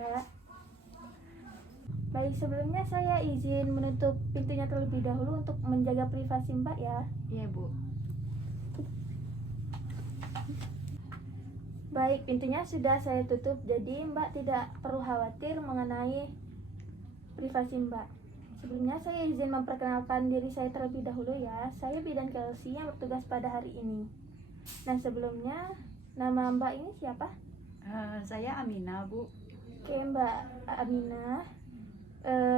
Mbak. Baik, sebelumnya saya izin menutup pintunya terlebih dahulu untuk menjaga privasi Mbak ya. Iya, Bu. Baik, pintunya sudah saya tutup, jadi Mbak tidak perlu khawatir mengenai privasi Mbak. Sebelumnya saya izin memperkenalkan diri saya terlebih dahulu ya. Saya bidan Kelsey yang bertugas pada hari ini. Nah, sebelumnya nama Mbak ini siapa? Saya Amina, Bu. Oke, Mbak Aminah.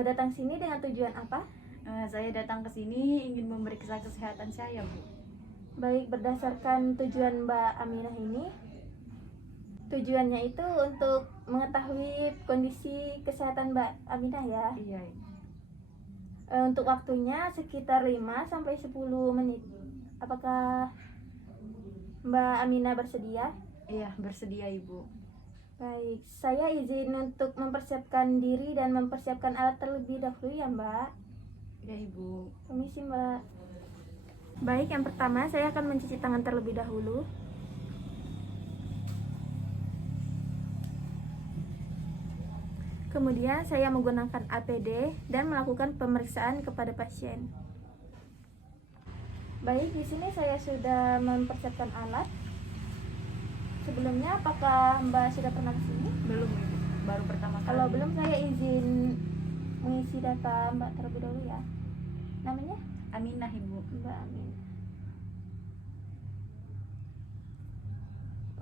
Datang sini dengan tujuan apa? Saya datang ke sini ingin memeriksa kesehatan saya, Bu. Baik, berdasarkan tujuan Mbak Aminah ini, tujuannya itu untuk mengetahui kondisi kesehatan Mbak Aminah ya. Iya. Untuk waktunya sekitar 5 sampai 10 menit. Apakah Mbak Aminah bersedia? Iya, bersedia, Ibu. Baik, saya izin untuk mempersiapkan diri dan mempersiapkan alat terlebih dahulu ya Mbak. Iya, Ibu. Permisi Mbak. Baik, yang pertama saya akan mencuci tangan terlebih dahulu. Kemudian saya menggunakan APD dan melakukan pemeriksaan kepada pasien. Baik, di sini saya sudah mempersiapkan alat. Sebelumnya apakah Mbak sudah pernah ke sini? Belum, Ibu. Baru pertama kali. Kalau belum, saya izin mengisi data Mbak terlebih dahulu ya. Namanya? Aminah, Ibu. Mbak Amin.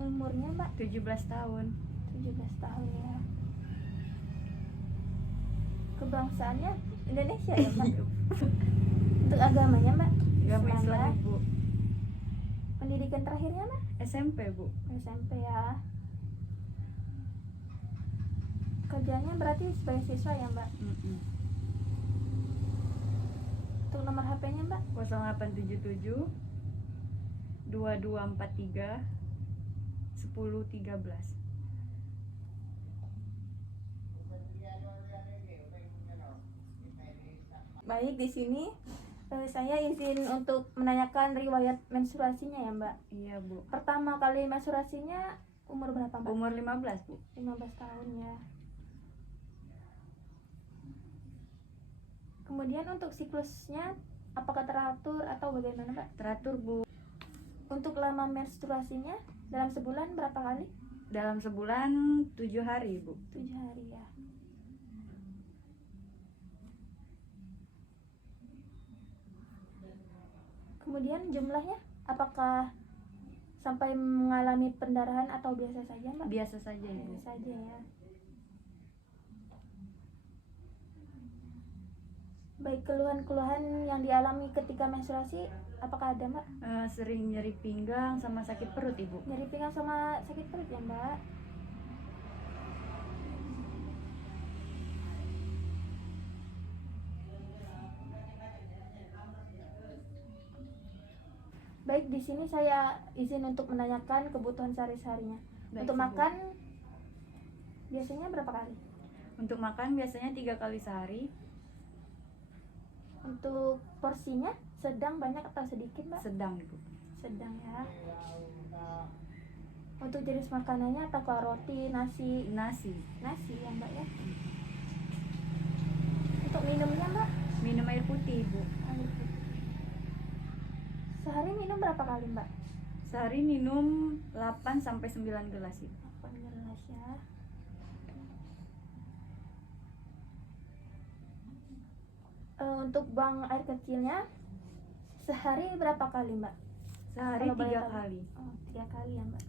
Umurnya Mbak? 17 tahun. 17 tahun ya. Kebangsaannya Indonesia ya Mbak? Untuk agamanya Mbak? Agama Islam, Islam, ya. Ibu. Pendidikan terakhirnya Mbak? SMP, Bu. SMP ya. Kerjanya berarti sebagai siswa ya Mbak? Untuk nomor HP-nya Mbak? 0877 2243 1013. Baik, di sini saya izin untuk menanyakan riwayat menstruasinya ya Mbak. Iya, Bu. Pertama kali menstruasinya umur berapa Mbak? Umur 15, Bu. 15 tahun ya. Kemudian untuk siklusnya apakah teratur atau bagaimana Mbak? Teratur, Bu. Untuk lama menstruasinya dalam sebulan berapa kali? Dalam sebulan 7 hari, Bu. 7 hari ya. Kemudian jumlahnya apakah sampai mengalami pendarahan atau biasa saja Mbak? Biasa saja, Ibu. Biasa saja ya. Baik, keluhan-keluhan yang dialami ketika menstruasi apakah ada Mbak? Sering nyeri pinggang sama sakit perut, Ibu. Nyeri pinggang sama sakit perut ya Mbak? Baik, di sini saya izin untuk menanyakan kebutuhan sehari-harinya. Baik, Untuk Ibu. makan biasanya berapa kali? Untuk makan biasanya 3 kali sehari. Untuk porsinya sedang, banyak atau sedikit Mbak? Sedang, Ibu. Sedang ya. Untuk jenis makanannya apakah roti, nasi? Nasi. Nasi ya Mbak ya. Untuk minumnya Mbak? Minum air putih, Ibu. Air putih. Sehari minum berapa kali Mbak? Sehari minum 8 sampai 9 gelas, Ibu. 8 gelas ya. Untuk buang air kecilnya sehari berapa kali Mbak? Sehari Kalau boleh 3 tahu. kali. Oh, 3 kali ya Mbak.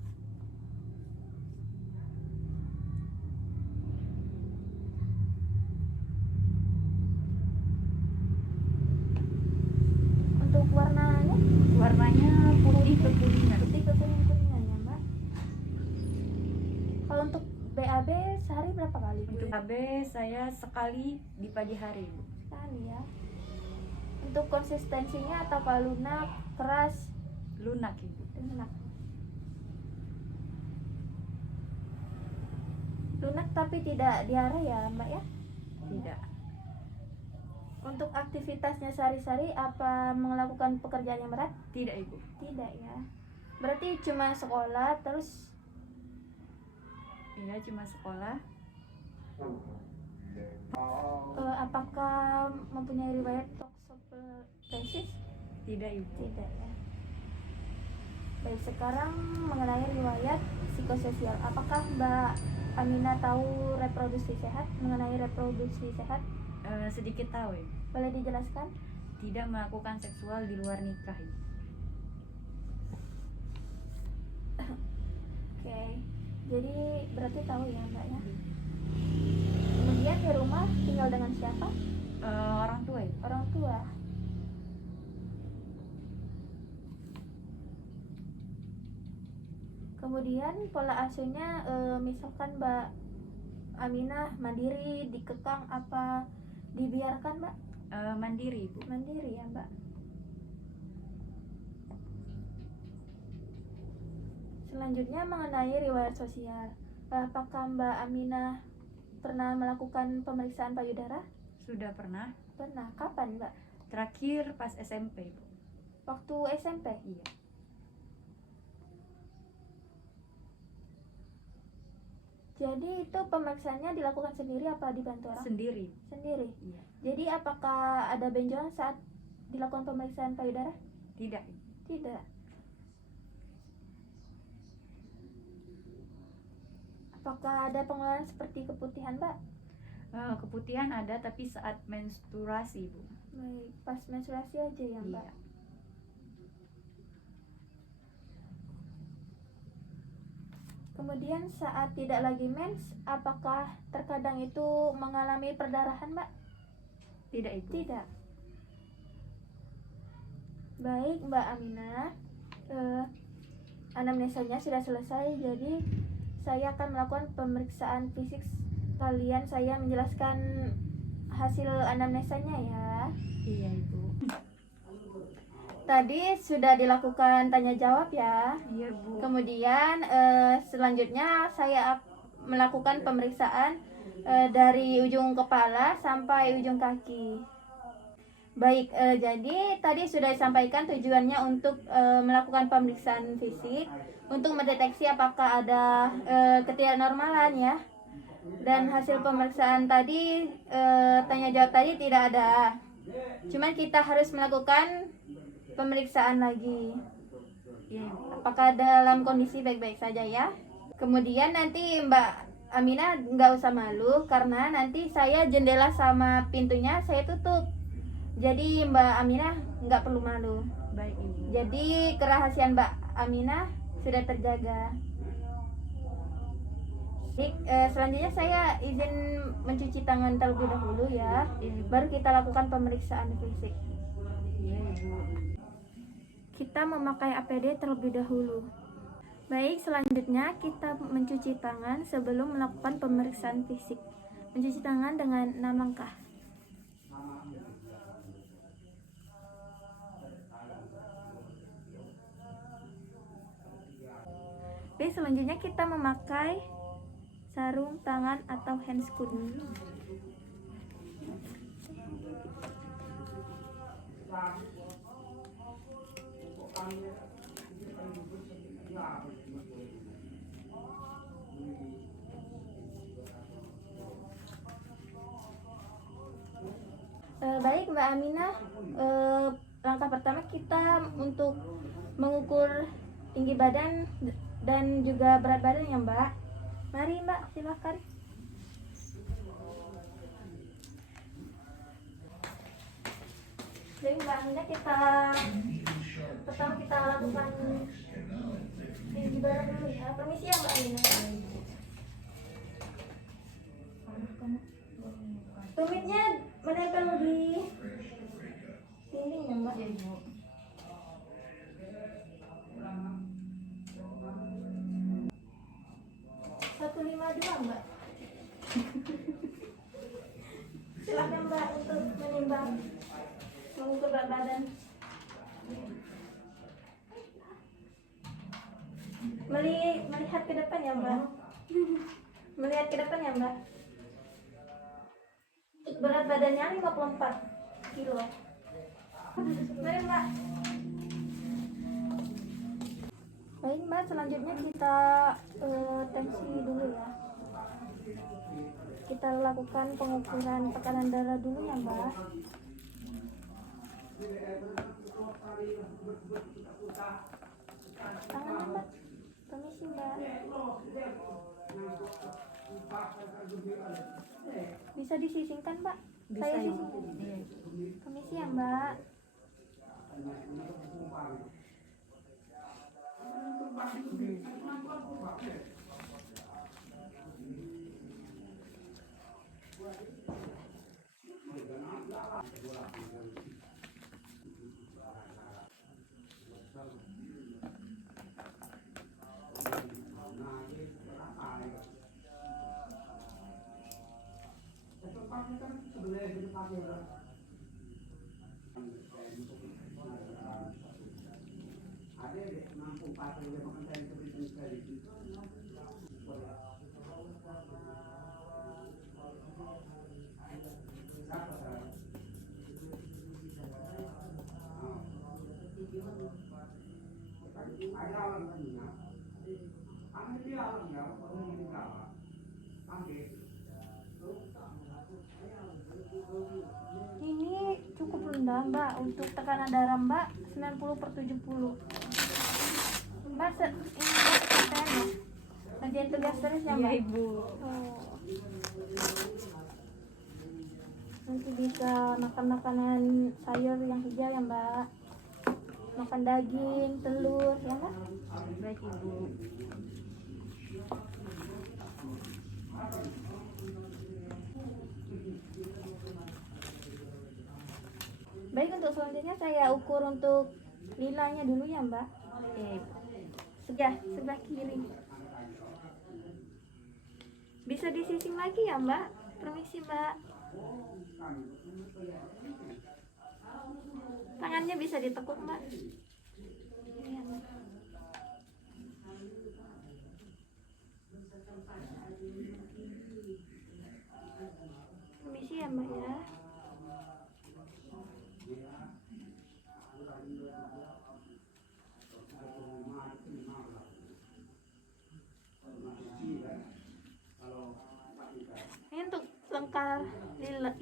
Untuk warnanya? Warnanya putih kekuningan. Putih ke kuning-kuningan ya Mbak. Kalau untuk BAB sehari berapa kali? Untuk KB saya sekali di pagi hari, Bu. Sekali ya. Untuk konsistensinya apakah lunak, keras, Lunak, Ibu. lunak? Lunak tapi tidak diare ya Mbak ya? Tidak. Untuk aktivitasnya sehari-hari apa melakukan pekerjaan yang berat? Tidak, Ibu. Tidak ya. Berarti cuma sekolah terus Iya, cuma sekolah. Apakah mempunyai riwayat toksoplasmosis? Tidak ibu. Tidak ya. Baik, sekarang mengenai riwayat psikososial. Apakah Mbak Amina tahu reproduksi sehat? Mengenai reproduksi sehat, Sedikit tahu ibu. boleh dijelaskan? Tidak melakukan seksual di luar nikah ibu. Oke, jadi berarti tahu ya Mbak ya. Kemudian di rumah tinggal dengan siapa? Orang tua ibu. Orang tua. Kemudian pola asuhnya, misalkan Mbak Aminah mandiri, dikekang apa dibiarkan Mbak? Mandiri ibu. Mandiri ya Mbak. Selanjutnya mengenai riwayat sosial. Apakah Mbak Aminah pernah melakukan pemeriksaan payudara? Sudah pernah. Pernah. Kapan Mbak? Terakhir pas SMP ibu. Waktu SMP? Iya. Jadi itu pemeriksaannya dilakukan sendiri apa dibantu orang? Sendiri. Sendiri. Iya. Jadi apakah ada benjolan saat dilakukan pemeriksaan payudara? Tidak ibu. Tidak. Apakah ada pengeluaran seperti keputihan Mbak? Keputihan ada tapi saat menstruasi ibu. Baik, pas menstruasi aja ya Mbak. Iya. Kemudian saat tidak lagi mens, apakah terkadang itu mengalami perdarahan Mbak? Tidak ibu. Tidak. Baik Mbak Aminah, anamnesanya sudah selesai, jadi saya akan melakukan pemeriksaan fisik sekalian saya menjelaskan hasil anamnesanya ya. Iya ibu. Tadi sudah dilakukan tanya jawab ya. Iya bu. Kemudian selanjutnya saya melakukan pemeriksaan dari ujung kepala sampai ujung kaki. Baik, jadi tadi sudah disampaikan tujuannya untuk melakukan pemeriksaan fisik untuk mendeteksi apakah ada ketidaknormalan ya. Dan hasil pemeriksaan tadi, tanya jawab tadi tidak ada. Cuman kita harus melakukan pemeriksaan lagi. Iya ibu. Apakah dalam kondisi baik-baik saja ya. Kemudian nanti Mbak Aminah nggak usah malu karena nanti saya jendela sama pintunya saya tutup. Jadi Mbak Aminah nggak perlu malu. Baik ibu. Jadi kerahasiaan Mbak Aminah sudah terjaga. Baik, selanjutnya saya izin mencuci tangan terlebih dahulu ya. Baru kita lakukan pemeriksaan fisik. Iya ibu. Kita memakai APD terlebih dahulu. Baik, selanjutnya kita mencuci tangan sebelum melakukan pemeriksaan fisik. Mencuci tangan dengan 6 langkah. Baik, selanjutnya kita memakai sarung tangan atau handscoon. Baik Mbak Aminah, langkah pertama kita untuk mengukur tinggi badan dan juga berat badan ya Mbak. Mari Mbak, silakan. Jadi Mbak Aminah, pertama kita lakukan tinggi badan dulu ya. Permisi ya Mbak Aminah. Tumitnya menempel di dinding ya Mbak. Iya ibu. 152 Mbak. Silakan Mbak untuk menimbang, mengukur berat badan. Melihat ke depan ya Mbak. Melihat ke depan ya Mbak. Berat badannya 54 kilo. Mari Mbak. Baik Mbak, selanjutnya kita tensi dulu ya. kita lakukan pengukuran tekanan darah dulu ya Mbak. Tangannya Mbak, permisi Mbak. Bisa disisingkan Mbak? Bisa, Saya Ibu. sisingkan. Iya. Permisi ya Mbak. Ini cukup rendah Mbak untuk tekanan darah Mbak 90/70. Mbak ini kecapean ya? Kerjain tugas terus ya Iya, Mbak? Ibu. Oh. Nanti bisa makan makanan sayur yang hijau ya Mbak. Makan daging, telur ya Mbak? Baik, Ibu. Baik, untuk selanjutnya saya ukur untuk lilanya dulu ya Mbak. Oke, Ibu. Sebelah kiri. Bisa disising lagi ya Mbak? Permisi Mbak. Tangannya bisa ditekuk Mbak. Iya, Mbak. Permisi ya Mbak ya. Ini untuk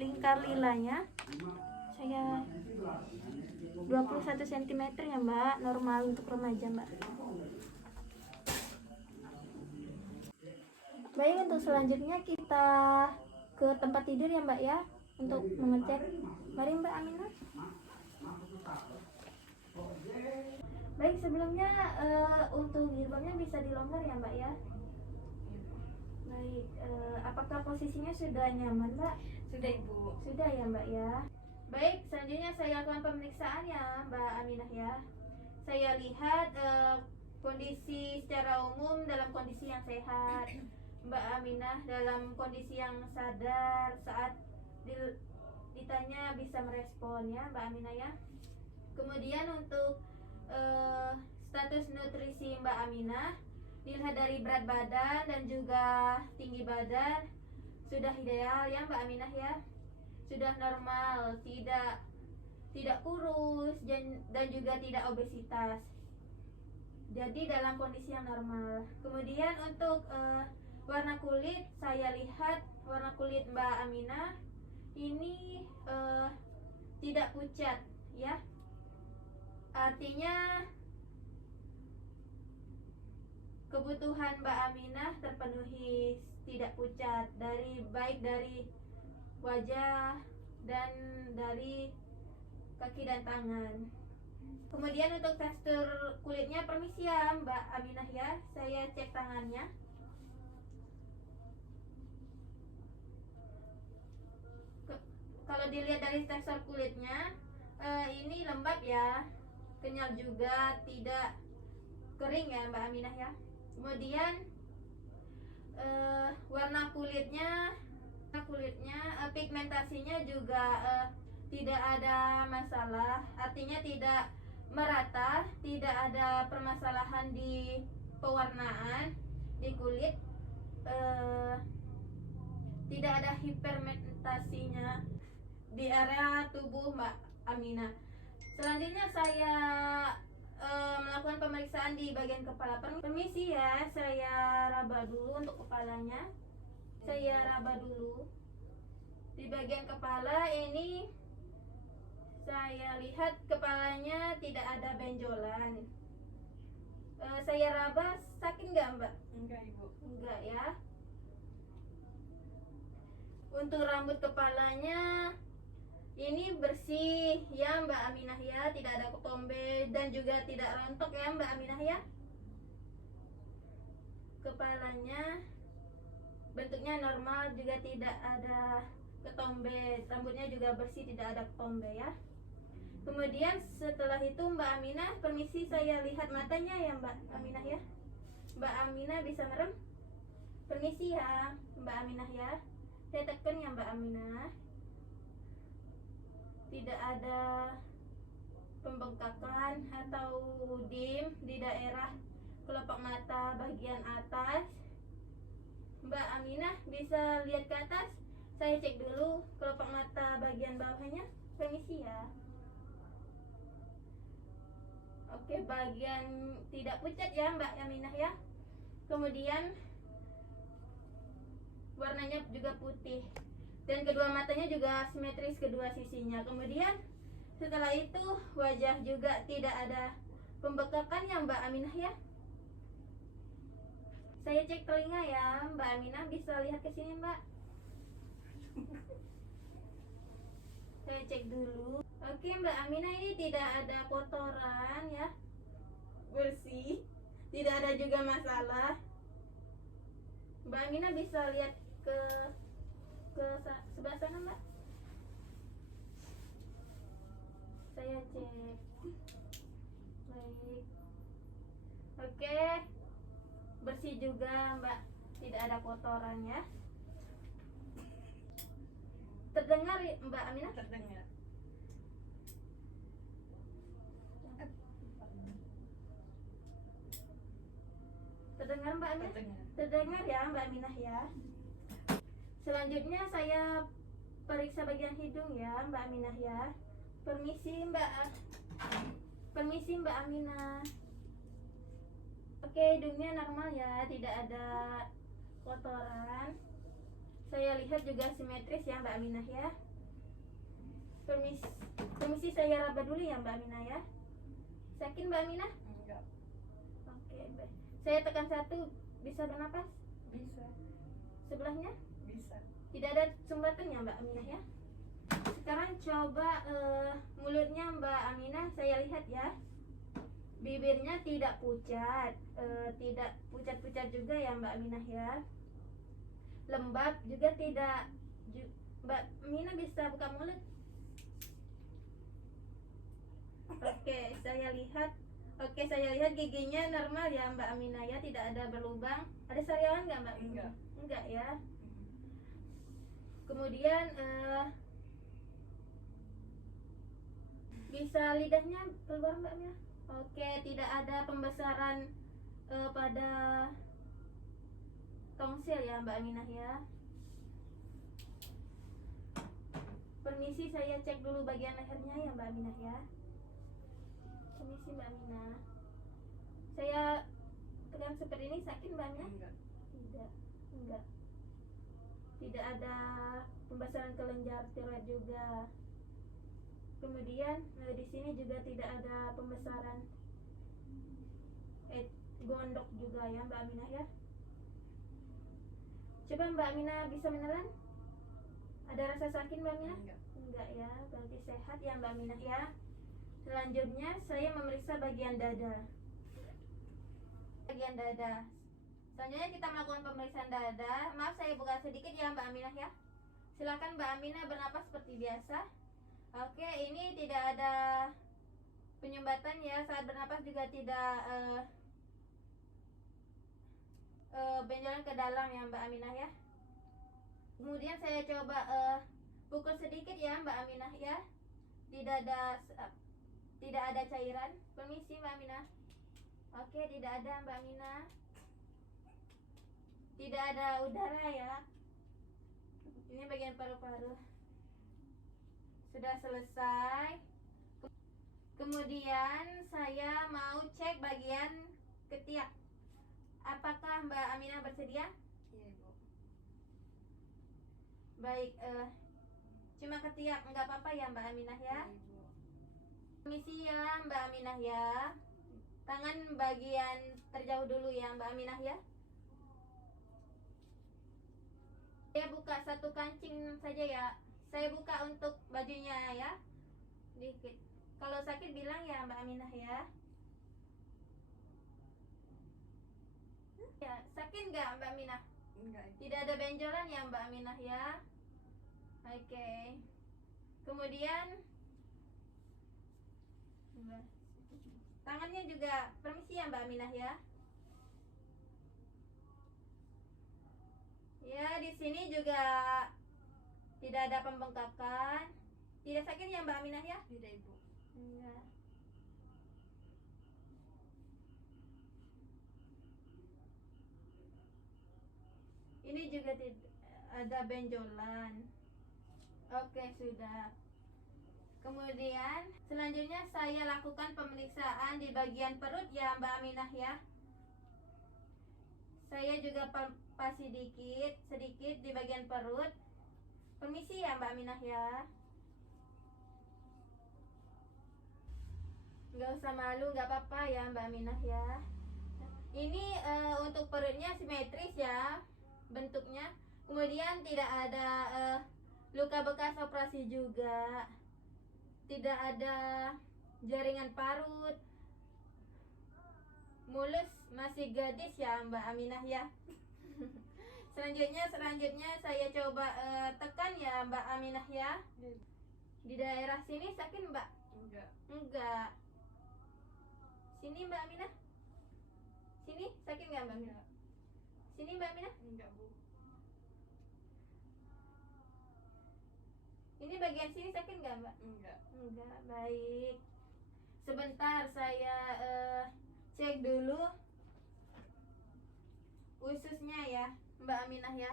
lingkar lilanya saya 21 cm ya Mbak, normal untuk remaja Mbak. Baik, untuk selanjutnya kita ke tempat tidur ya Mbak ya, untuk mengecek. Mari Mbak Aminah. Baik, sebelumnya untuk jilbabnya bisa dilonggar ya Mbak ya. Baik, apakah posisinya sudah nyaman Mbak? Sudah, Ibu. Sudah ya Mbak ya. Baik, selanjutnya saya lakukan pemeriksaan ya Mbak Aminah ya. Saya lihat kondisi secara umum dalam kondisi yang sehat. Mbak Aminah dalam kondisi yang sadar, saat ditanya bisa merespon ya Mbak Aminah ya. Kemudian untuk status nutrisi Mbak Aminah, dilihat dari berat badan dan juga tinggi badan sudah ideal ya Mbak Aminah ya. Sudah normal, tidak kurus dan juga tidak obesitas. Jadi dalam kondisi yang normal. Kemudian untuk warna kulit, saya lihat warna kulit Mbak Aminah ini tidak pucat ya. Artinya kebutuhan Mbak Aminah terpenuhi, tidak pucat, baik dari wajah dan dari kaki dan tangan. Kemudian untuk tekstur kulitnya, permisi ya Mbak Aminah ya, saya cek tangannya. Kalau dilihat dari tekstur kulitnya, ini lembab ya, kenyal juga, tidak kering ya Mbak Aminah ya. Kemudian warna kulitnya pigmentasinya juga tidak ada masalah, artinya tidak merata, tidak ada permasalahan di pewarnaan di kulit, tidak ada hiperpigmentasinya di area tubuh Mbak Aminah. Selanjutnya saya melakukan pemeriksaan di bagian kepala. Permisi ya, saya raba dulu untuk kepalanya. Saya raba dulu. Di bagian kepala ini saya lihat kepalanya tidak ada benjolan. Saya raba, sakit nggak Mbak? Enggak, Ibu. Enggak ya. Untuk rambut kepalanya ini bersih ya Mbak Aminah ya, tidak ada ketombe dan juga tidak rontok ya Mbak Aminah ya. Kepalanya bentuknya normal, juga tidak ada ketombe, rambutnya juga bersih, tidak ada ketombe ya. Kemudian setelah itu Mbak Aminah, permisi saya lihat matanya ya Mbak Aminah ya. Mbak Aminah bisa merem? Permisi ya Mbak Aminah ya. Saya tekan ya Mbak Aminah. Tidak ada pembengkakan atau dim di daerah kelopak mata bagian atas. Mbak Aminah bisa lihat ke atas. Saya cek dulu kelopak mata bagian bawahnya. Permisi ya. Oke, bagian tidak pucat ya Mbak Aminah ya. Kemudian warnanya juga putih dan kedua matanya juga simetris kedua sisinya. Kemudian setelah itu wajah juga tidak ada pembekakan ya Mbak Aminah ya. Saya cek telinga ya Mbak Aminah, bisa lihat ke sini Mbak. Saya cek dulu. Oke Mbak Aminah, ini tidak ada kotoran ya, bersih, tidak ada juga masalah. Mbak Aminah bisa lihat ke sebelah sana Mbak. Saya cek. Baik. Oke, bersih juga Mbak, tidak ada kotoran ya. Terdengar Mbak Aminah? Terdengar. Terdengar Mbak Aminah? Terdengar. Terdengar ya Mbak Aminah ya. Selanjutnya saya periksa bagian hidung ya Mbak Aminah ya. Permisi Mbak. Permisi Mbak Aminah. Oke, hidungnya normal ya, tidak ada kotoran. Saya lihat juga simetris ya Mbak Aminah ya. Permisi saya raba dulu ya Mbak Aminah ya. Sakit Mbak Aminah? Enggak. Oke, baik. Saya tekan satu, bisa bernapas? Bisa. Sebelahnya? Bisa. Tidak ada sumbatan ya Mbak Aminah ya. Sekarang coba mulutnya Mbak Aminah saya lihat ya. Bibirnya tidak pucat, tidak pucat-pucat juga ya Mbak Aminah ya. Lembab juga tidak. Mbak Aminah bisa buka mulut. Oke, saya lihat. Oke, saya lihat giginya normal ya Mbak Aminah ya, tidak ada berlubang. Ada sariawan nggak Mbak? Enggak. Enggak ya. Kemudian bisa lidahnya keluar Mbak Aminah? Oke, tidak ada pembesaran pada tongsil ya Mbak Aminah ya. Permisi saya cek dulu bagian lehernya ya Mbak Aminah ya. Permisi Mbak Aminah. Saya tekan seperti ini, sakit Mbak Aminah? Enggak. Tidak. Enggak. Tidak ada pembesaran kelenjar tiroid juga. Kemudian di sini juga tidak ada pembesaran gondok juga ya Mbak Aminah ya. Coba Mbak Aminah bisa menelan? Ada rasa sakit Mbak Aminah? Enggak. Enggak ya, berarti sehat ya Mbak Aminah ya. Selanjutnya saya memeriksa bagian dada. Bagian dada. Selanjutnya kita melakukan pemeriksaan dada. Maaf saya buka sedikit ya Mbak Aminah ya. Silakan Mbak Aminah bernapas seperti biasa. Oke, ini tidak ada penyumbatan ya, saat bernapas juga tidak benjolan ke dalam ya Mbak Aminah ya. Kemudian saya coba pukul sedikit ya Mbak Aminah ya. Di dada tidak ada cairan. Permisi Mbak Aminah. Oke, tidak ada Mbak Aminah. Tidak ada udara ya. Ini bagian paru-paru. Sudah selesai. Kemudian saya mau cek bagian ketiak. Apakah Mbak Aminah bersedia? Iya, Ibu. Baik, cuma ketiak, nggak apa-apa ya Mbak Aminah ya. Ya, Ibu. Permisi ya Mbak Aminah ya. Tangan bagian terjauh dulu ya Mbak Aminah ya. Saya buka satu kancing saja ya. Saya buka untuk bajunya ya. Dikit. Kalau sakit bilang ya Mbak Aminah ya. Ya, sakit nggak Mbak Aminah? Enggak, Ibu. Tidak ada benjolan ya Mbak Aminah ya. Oke. Kemudian tangannya juga permisi ya Mbak Aminah ya. Ya, di sini juga tidak ada pembengkakan. Tidak sakit ya Mbak Aminah ya? Tidak, Ibu. Enggak. Ini juga tidak ada benjolan. Oke, sudah. Kemudian selanjutnya saya lakukan pemeriksaan di bagian perut ya Mbak Aminah ya. Saya juga pas sedikit di bagian perut. Permisi ya Mbak Aminah ya. Nggak usah malu, nggak apa-apa ya Mbak Aminah ya. Ini untuk perutnya simetris ya bentuknya. Kemudian tidak ada luka bekas operasi juga. Tidak ada jaringan parut. Mulus masih gadis ya Mbak Aminah ya. Selanjutnya saya coba tekan ya Mbak Aminah ya. Ya, Ibu. Di daerah sini sakit Mbak? Enggak. Enggak. Sini Mbak Aminah. Sini sakit nggak Mbak Aminah? Enggak. Sini Mbak Aminah. Enggak, Bu. Ini bagian sini sakit nggak Mbak? Enggak. Enggak. Baik. Sebentar saya cek dulu ususnya ya Mbak Aminah ya.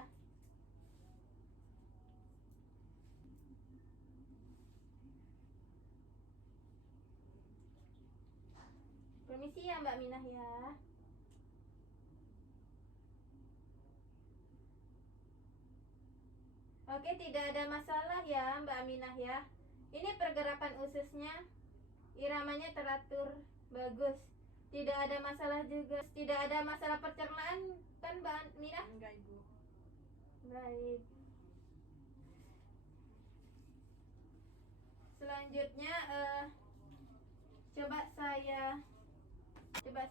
Permisi ya Mbak Aminah ya. Oke, tidak ada masalah ya Mbak Aminah ya. Ini pergerakan ususnya, iramanya teratur, bagus. Tidak ada masalah juga. Tidak ada masalah pencernaan kan Mbak Aminah? Enggak, Ibu. Baik. Selanjutnya coba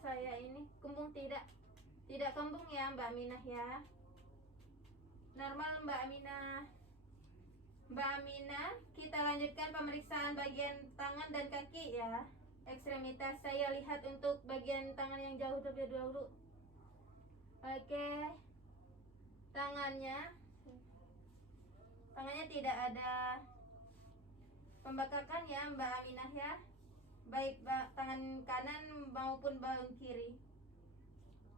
saya ini kembung tidak kembung ya Mbak Aminah ya. Normal Mbak Aminah. Mbak Aminah, kita lanjutkan pemeriksaan bagian tangan dan kaki ya. Ekstremitas saya lihat untuk bagian tangan yang jauh terlebih dahulu. Oke. Tangannya tidak ada pembekakan ya Mbak Aminah ya. Baik tangan kanan maupun bahu kiri.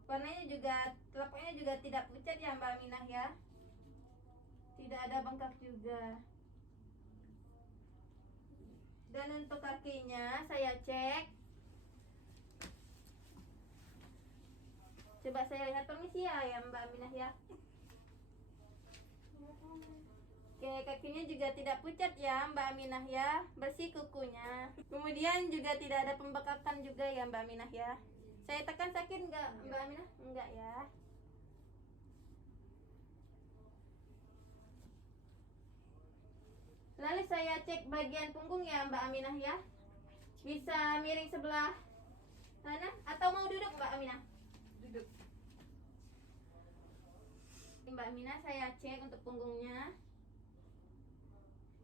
Warnanya juga, telapaknya juga tidak pucat ya Mbak Aminah ya. Tidak ada bengkak juga. Dan untuk kakinya saya cek. Coba saya lihat, permisi ya Mbak Aminah ya. Oke, kakinya juga tidak pucat ya Mbak Aminah ya. Bersih kukunya. Kemudian juga tidak ada pembekakan juga ya Mbak Aminah ya. Saya tekan sakit enggak Mbak Aminah? Enggak ya. Lalu saya cek bagian punggung ya Mbak Aminah ya. Bisa miring sebelah sana atau mau duduk Mbak Aminah? Duduk. Mbak Aminah, saya cek untuk punggungnya.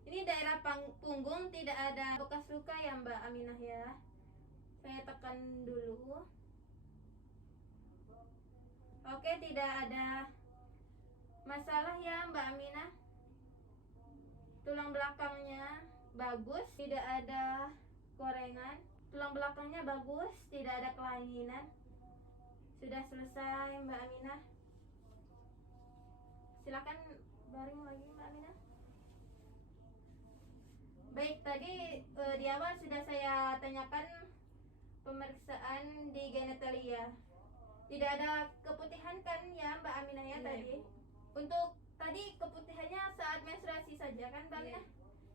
Ini daerah punggung tidak ada bekas luka ya Mbak Aminah ya. Saya tekan dulu. Oke, tidak ada masalah ya Mbak Aminah. Tulang belakangnya bagus, tidak ada gorengan. Tulang belakangnya bagus, tidak ada kelainan. Sudah selesai Mbak Aminah. Silakan baring lagi Mbak Aminah. Baik, tadi di awal sudah saya tanyakan pemeriksaan di genitalia. Tidak ada keputihan kan ya Mbak Aminah ya Iya, tadi? Ibu. Untuk tadi keputihannya saat menstruasi saja kan Mbak Aminah?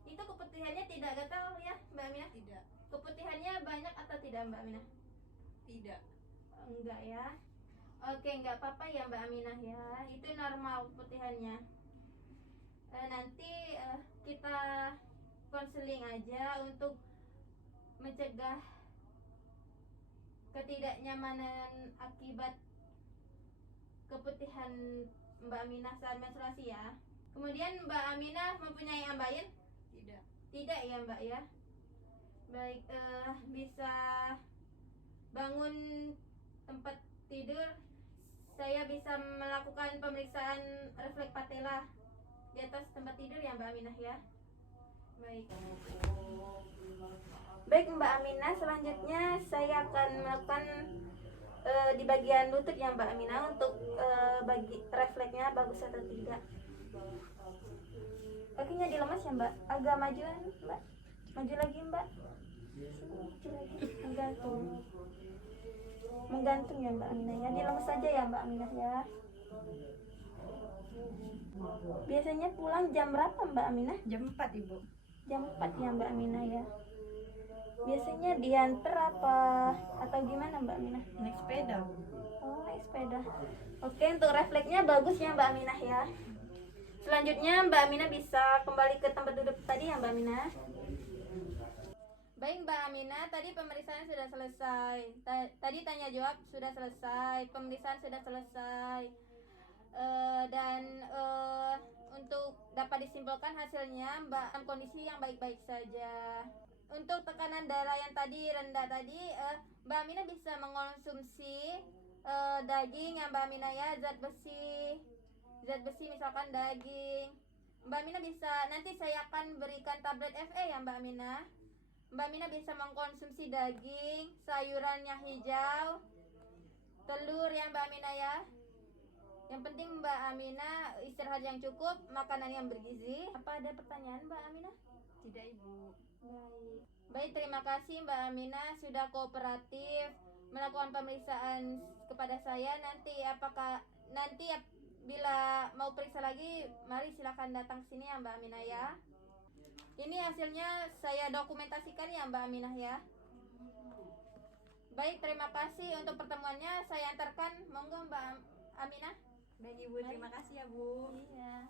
Itu keputihannya tidak gatal ya Mbak Aminah? Tidak. Keputihannya banyak atau tidak Mbak Aminah? Tidak. Enggak ya. Oke, enggak apa-apa ya Mbak Aminah ya. Itu normal keputihannya. Nanti kita konseling aja untuk mencegah ketidaknyamanan akibat keputihan Mbak Aminah saat menstruasi ya. Kemudian Mbak Aminah mempunyai ambain? Tidak. Tidak ya Mbak ya. Baik, bisa bangun tempat tidur. Saya bisa melakukan pemeriksaan refleks patella di atas tempat tidur ya Mbak Aminah ya. Baik. Baik Mbak Aminah, selanjutnya saya akan melakukan di bagian lutut ya Mbak Aminah untuk bagi refleksnya bagus atau tidak. Kakinya dilemas ya Mbak, agak majuan Mbak, maju lagi Mbak. Maju lagi, menggantung ya Mbak Aminah ya, dilemas saja ya Mbak Aminah ya. Biasanya pulang jam berapa Mbak Aminah? Jam 4 Ibu. Jam 4 ya Mbak Aminah ya. Biasanya diantar apa atau gimana Mbak Aminah? Naik sepeda. Oh, naik sepeda. Oke, untuk refleksnya bagus ya Mbak Aminah ya. Selanjutnya Mbak Aminah bisa kembali ke tempat duduk tadi ya Mbak Aminah. Baik Mbak Aminah, tadi pemeriksaan sudah selesai. Tadi tanya jawab sudah selesai, pemeriksaan sudah selesai. Dan untuk dapat disimpulkan hasilnya Mbak dalam kondisi yang baik-baik saja. Untuk tekanan darah yang tadi rendah tadi, Mbak Aminah bisa mengonsumsi daging yang Mbak Aminah ya, zat besi misalkan daging. Mbak Aminah bisa, nanti saya akan berikan tablet FE ya Mbak Aminah. Mbak Aminah bisa mengkonsumsi daging, sayurannya hijau, telur ya Mbak Aminah ya. Yang penting Mbak Aminah istirahat yang cukup, makanan yang bergizi. Apa ada pertanyaan Mbak Aminah? Tidak Ibu. Baik. Baik, terima kasih Mbak Aminah sudah kooperatif melakukan pemeriksaan kepada saya. Nanti bila mau periksa lagi, mari silakan datang sini ya Mbak Aminah ya. Ini hasilnya saya dokumentasikan ya Mbak Aminah ya. Baik, terima kasih untuk pertemuannya. Saya antarkan, monggo Mbak Aminah. Baik Ibu, terima kasih ya Bu. Iya.